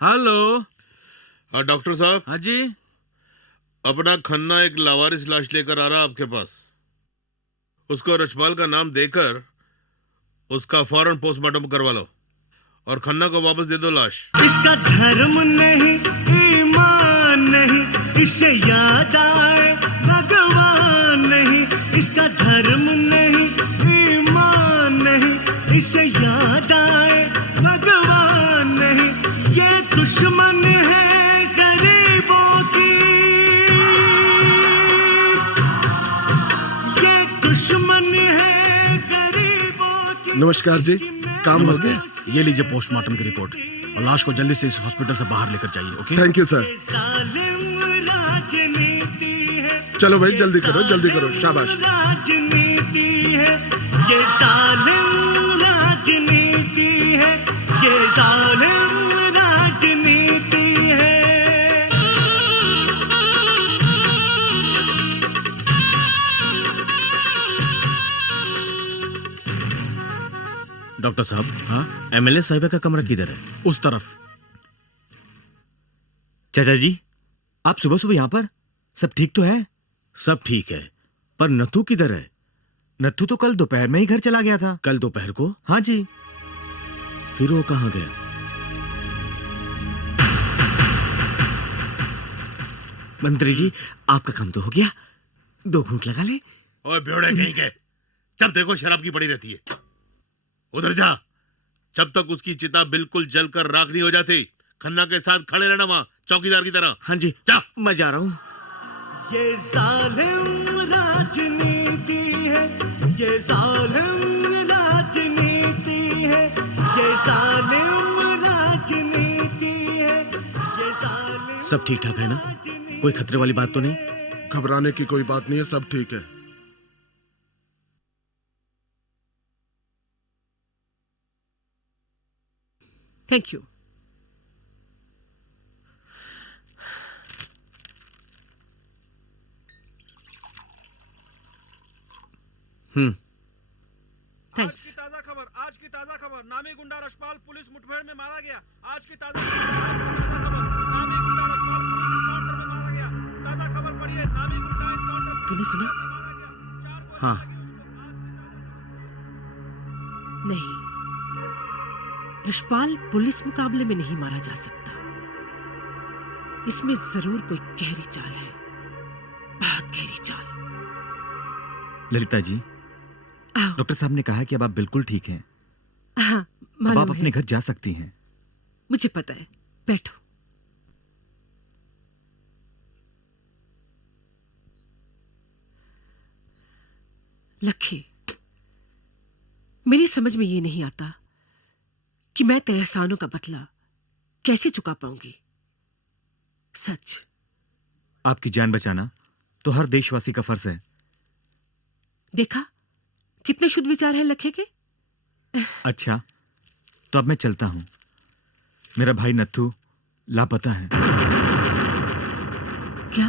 Hello. हाँ doctor साहब, हाँ जी। अपना खन्ना एक लावारिस लाश लेकर आ रहा आपके पास। उसको रछपाल का नाम देकर उसका फौरन पोस्टमार्टम करवा लो और खन्ना को वापस दे दो लाश। इसका धर्म नहीं, ईमान नहीं, इसे याद आए भगवान नहीं। इसका धर्म नहीं, ईमान नहीं, इसे याद आए भगवान नहीं। ये दुश्मन है गरीबों की, ये दुश्मन है गरीबों की। नमस्कार जी, काम हो गया? ये लीजिए पोस्टमार्टम की रिपोर्ट और लाश को जल्दी से इस हॉस्पिटल से बाहर लेकर जाइए। ओके? Thank you sir. जालिम राजनीति है, चलो भाई जल्दी करो, शाबाश। राजनीति है, ये जालिम राजनीति है, ये जालिम राजनीति है। डॉक्टर साहब, हाँ, एमएलए साहिबा का कमरा किधर है? उस तरफ। चाचा जी, आप सुबह सुबह यहाँ पर? सब ठीक तो है? सब ठीक है, पर नथु किधर है? नत्थू तो कल दोपहर में ही घर चला गया था। कल दोपहर को? हाँ जी। फिर वो कहाँ गया? मंत्री जी, आपका काम तो हो गया, 2 घूंट लगा ले। ओए बेवड़े कहीं के, जब देखो शराब की पड़ी रहती है। उधर जा, जब तक उसकी चिता बिल्कुल जलकर राख नहीं हो जाती खन्ना के साथ खड़े रहना वहां चौकीदार की तरह। हाँ जी, जा। मैं जा रहा हूँ। ये जालिम राजनीति है, ये जालिम राजनीति है, ये जालिम राजनीति है, ये जालिम। सब ठीक ठाक है ना? कोई खतरे वाली बात तो नहीं? घबराने की कोई बात नहीं है, सब ठीक है। Thank you. थैंक्स। ताजा खबर, नामी गुंडा रछपाल पुलिस मुठभेड़ में मारा गया। आज की ताजा खबर, नामी गुंडा रछपाल पुलिस एनकाउंटर में मारा गया। ताजा खबर पढ़िए, नामी गुंडा एनकाउंटर तूने सुना? मारा गया। 4 गोली हाँ। लगी उसको। नहीं, रछपाल पुलिस मुकाबले में नहीं मारा जा सकता। इसमें जरूर कोई गहरी चाल है, बहुत गहरी चाल। ललिता जी, आओ। डॉक्टर साहब ने कहा कि अब आप बिल्कुल ठीक हैं। हाँ, अब मालूम आप अपने है। घर जा सकती हैं। मुझे पता है, बैठो। लक्ष्य, मेरी समझ में ये नहीं आता कि मैं तेरे एहसानों का बदला कैसे चुका पाऊंगी। सच। आपकी जान बचाना तो हर देशवासी का फर्ज है। देखा कितने शुद्ध विचार हैं लक्ष्य के। अच्छा, तो अब मैं चलता हूं। मेरा भाई नत्थू लापता है। क्या?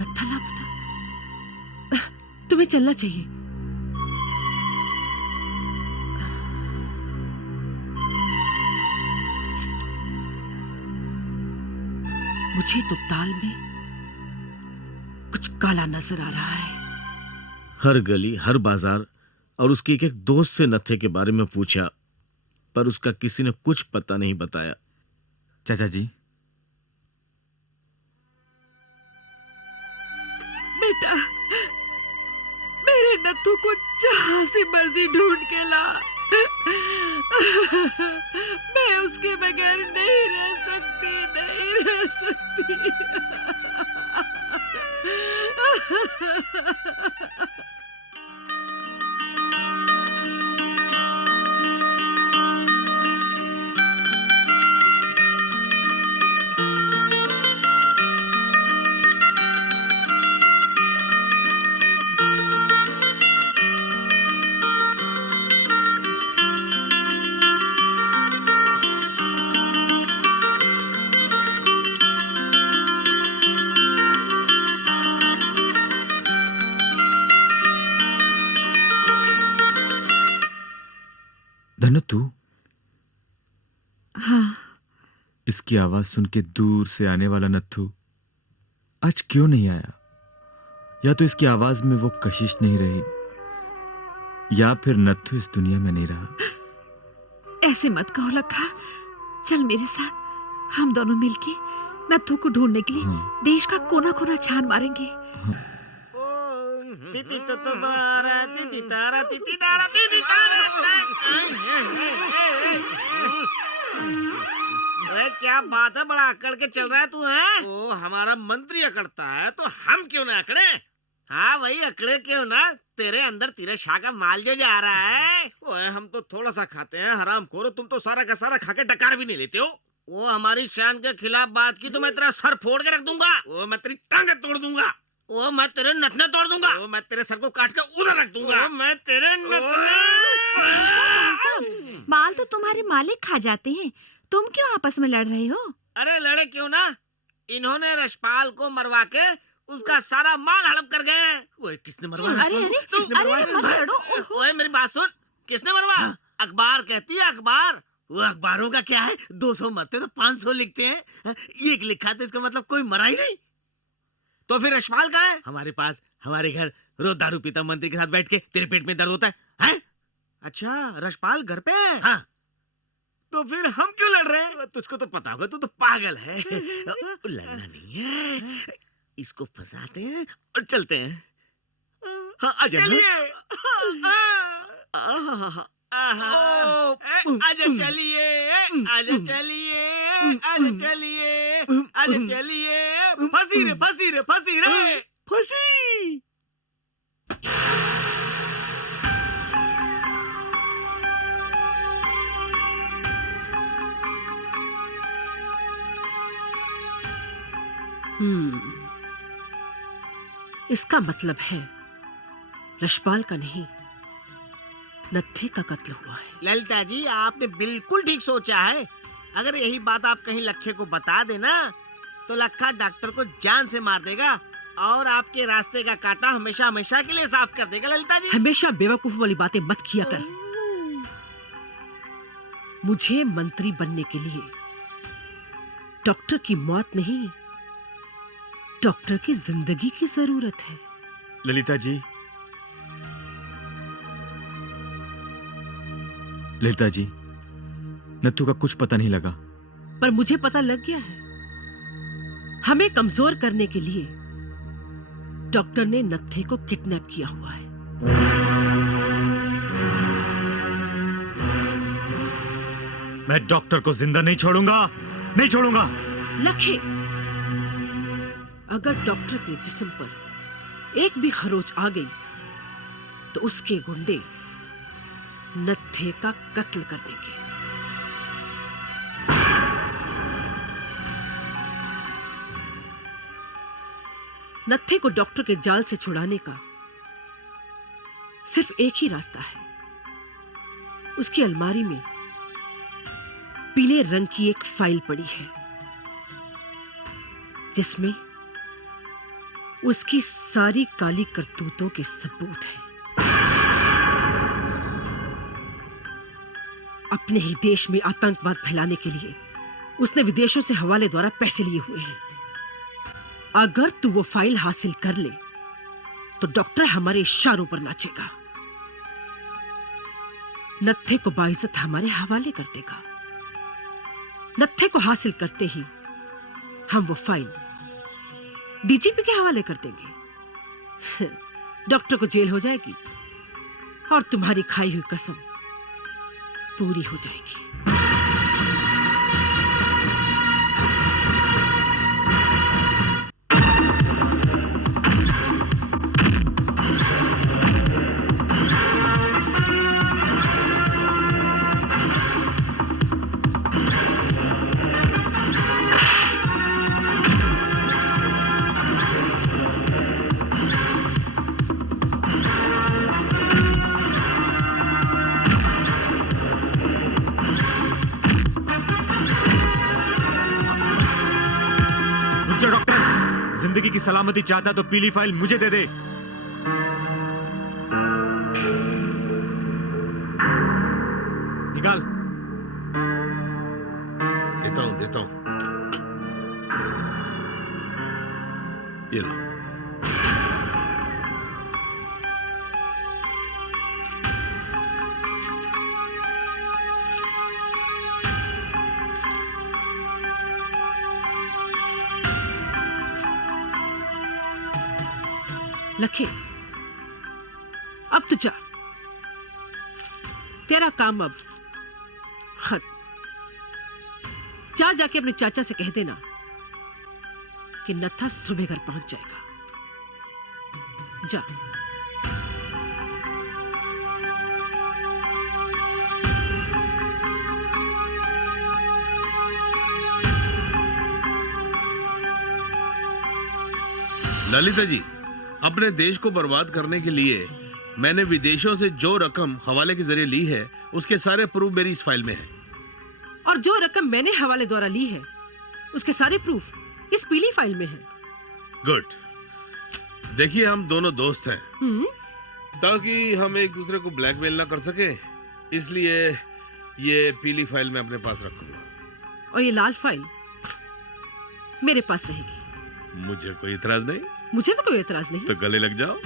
नत्था लापता? तुम्हें चलना चाहिए। मुझे तो ताल में कुछ काला नजर आ रहा है। हर गली, हर बाजार और उसके एक एक दोस्त से नत्थे के बारे में पूछा, पर उसका किसी ने कुछ पता नहीं बताया। चाचा जी, बेटा, मेरे नत्थू को जहां से मर्जी ढूंढ के ला। मैं उसके बगैर नहीं रह सकती, नहीं रह सकती। धनु तू? हाँ, इसकी आवाज सुन के दूर से आने वाला नत्थू आज क्यों नहीं आया? या तो इसकी आवाज में वो कशिश नहीं रही, या फिर नत्थू इस दुनिया में नहीं रहा। ऐसे मत कहो लखा, चल मेरे साथ, हम दोनों मिलके नत्थू को ढूंढने के लिए देश का कोना कोना छान मारेंगे। अरे क्या बात है, बड़ा अकड़ के चल रहा है तू है? ओ हमारा मंत्री अकड़ता है तो हम क्यों ना अकड़े? हाँ वही अकड़े क्यों ना, तेरे अंदर तेरे शाह का माल जो जा रहा है। ओए हम तो थोड़ा सा खाते हैं हरामखोर, तुम तो सारा का सारा खा के डकार भी नहीं लेते हो। वो हमारी शान के खिलाफ बात की तो मैं तेरा सर फोड़ के रख दूंगा। वो मैं तेरी टांगे तोड़ दूंगा। वो मैं तेरे नथने तोड़ दूंगा। वो मैं तेरे सर को काट के उधर रख दूंगा। वो मैं तेरे माल तो तुम्हारे मालिक खा जाते हैं, तुम क्यों आपस में लड़ रहे हो? अरे लड़े क्यों ना, इन्होंने रशपाल को मरवा के उसका सारा माल हड़प कर गए। वो किसने मरवाया? अरे अरे अरे मत लड़ो। ओए मेरी बात सुन, किसने मरवाया? अखबार कहती है अखबार। वो अखबारों का क्या है, 200 मरते तो 500 लिखते हैं, एक लिखा तो इसका मतलब कोई मरा ही नहीं। तो फिर रशपाल कहाँ है? हमारे पास, हमारे घर, रोज दारू पीता मंत्री के साथ बैठ के तेरे पेट में दर्द होता है? अच्छा रशपाल घर पे है? हाँ। तो फिर हम क्यों लड़ रहे हैं? तुझको तो पता होगा, तू तो पागल है। लड़ना नहीं है, इसको फंसाते हैं और चलते हैं। हाँ आजा। चलिए आजा चलिए, आजा चलिए, आजा चलिए, आजा चलिए। फंसी रे फंसी रे फंसी रे फंसी। इसका मतलब है रशपाल का नहीं, नत्थे का कत्ल हुआ है। ललिता जी आपने बिल्कुल ठीक सोचा है। अगर यही बात आप कहीं लक्ष्य को बता देना तो लक्ष्य डॉक्टर को जान से मार देगा और आपके रास्ते का कांटा हमेशा हमेशा के लिए साफ कर देगा। ललिता जी हमेशा बेवकूफ वाली बातें मत किया कर। मुझे मंत्री बनने के लिए डॉक्टर की मौत नहीं, डॉक्टर की जिंदगी की जरूरत है। ललिता जी, ललिता जी, नत्थू का कुछ पता नहीं लगा। पर मुझे पता लग गया है। हमें कमजोर करने के लिए डॉक्टर ने नत्थे को किडनैप किया हुआ है। मैं डॉक्टर को जिंदा नहीं छोड़ूंगा, नहीं छोड़ूंगा। लखे, अगर डॉक्टर के जिस्म पर एक भी खरोच आ गई तो उसके गुंडे नत्थे का कत्ल कर देंगे। नत्थे को डॉक्टर के जाल से छुड़ाने का सिर्फ एक ही रास्ता है। उसकी अलमारी में पीले रंग की एक फाइल पड़ी है जिसमें उसकी सारी काली करतूतों के सबूत हैं। अपने ही देश में आतंकवाद फैलाने के लिए उसने विदेशों से हवाले द्वारा पैसे लिए हुए हैं। अगर तू वो फाइल हासिल कर ले तो डॉक्टर हमारे इशारों पर नाचेगा, नत्थे को बाइज्जत हमारे हवाले कर देगा। नत्थे को हासिल करते ही हम वो फाइल डीजीपी के हवाले कर देंगे। डॉक्टर को जेल हो जाएगी और तुम्हारी खाई हुई कसम पूरी हो जाएगी। जिंदगी की सलामती चाहता तो पीली फाइल मुझे दे दे। निकाल। देता हूं ये लो। लखे, अब तो जा, तेरा काम अब खत्म। जा जाके अपने चाचा से कह देना कि नत्था सुबह घर पहुंच जाएगा। जा। ललिता जी, अपने देश को बर्बाद करने के लिए मैंने विदेशों से जो रकम हवाले के जरिए ली है उसके सारे प्रूफ मेरी इस फाइल में है। और जो रकम मैंने हवाले द्वारा ली है उसके सारे प्रूफ इस पीली फाइल में है। गुड। देखिए, हम दोनों दोस्त हैं, ताकि हम एक दूसरे को ब्लैकमेल ना कर सके, इसलिए ये पीली फाइल मैं अपने पास रखूंगा। और ये लाल फाइल मेरे पास रहेगी। मुझे कोई इतराज नहीं। मुझे भी कोई एतराज नहीं। तो गले लग जाओ।